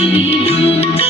you.